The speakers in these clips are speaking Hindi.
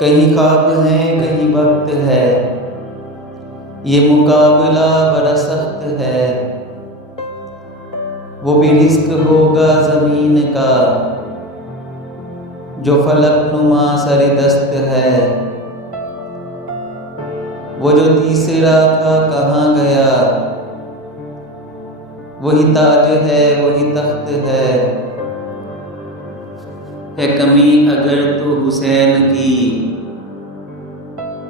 कहीं ख्वाब है कहीं वक्त है, ये मुकाबला बड़ा सख्त है। वो भी रिस्क होगा ज़मीन का, जो फलक नुमा सरे दस्त है। वो जो तीसरा था कहाँ गया, वही ताज है वही तख्त है कमी अगर तो हुसैन की,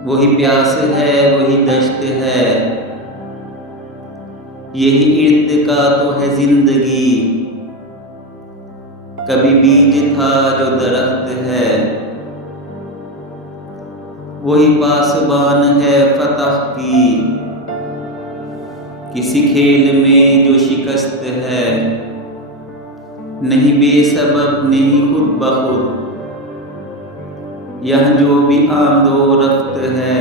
वही प्यास है वही दश्त है। यही इर्तिका तो है जिंदगी, कभी बीज था जो दरख्त है। वही पासबान है फतह की, किसी खेल में जो शिकस्त है। नहीं बेसबब नहीं खुद बखुद, यह जो भी आमदो रफ्त है।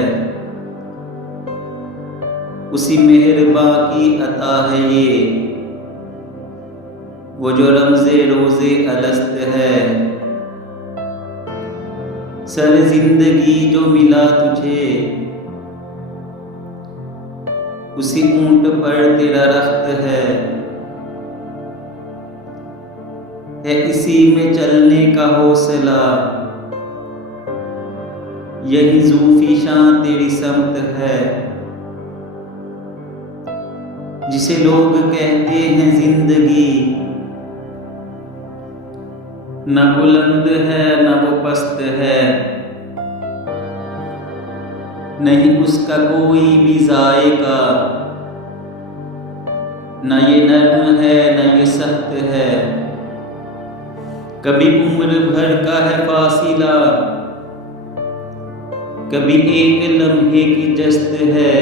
उसी मेहरबां की अता है ये, वो जो रमज़े रोज़े अलस्त है। सर जिंदगी जो मिला तुझे, उसी ऊंट पर तेरा रख्त है इसी में चलने का हौसला। यही ज़ूफ़ी शान तेरी समत है, जिसे लोग कहते हैं जिंदगी। न बुलंद है न वो पस्त है, नहीं उसका कोई भी जायका। न ये नर्म है न ये सख्त है, कभी उम्र भर का है फासिला, कभी एक लम्हे की जस्त है।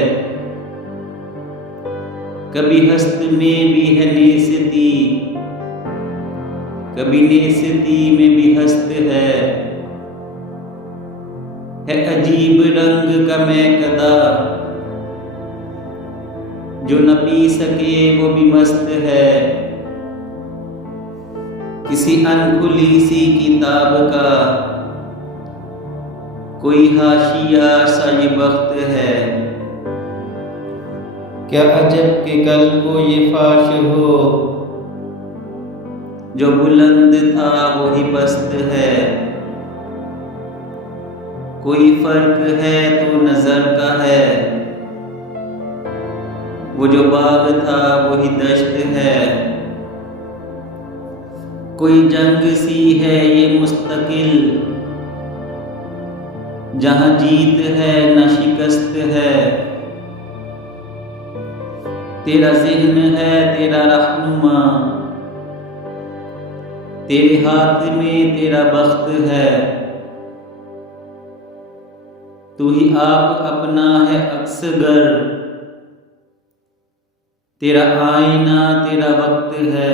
कभी हस्त में भी है नेस्ती, कभी नेस्ती में भी हस्त है अजीब रंग का मैकदा, जो न पी सके वो भी मस्त है। किसी अनखुली सी किताब का कोई हाशिया सा ये वक्त है। क्या अजब के कल को ये फाश हो, जो बुलंद था वही पस्त है। कोई फर्क है तो नजर का है, वो जो बाग था वही दश्त है। कोई जंग सी है ये मुस्तकिल, जहां जीत है न शिकस्त है। तेरा ज़िह्न है तेरा रहनुमा, तेरे हाथ में तेरा बख्त है। तू ही आप अपना है अक्सगर, तेरा आईना तेरा वक्त है।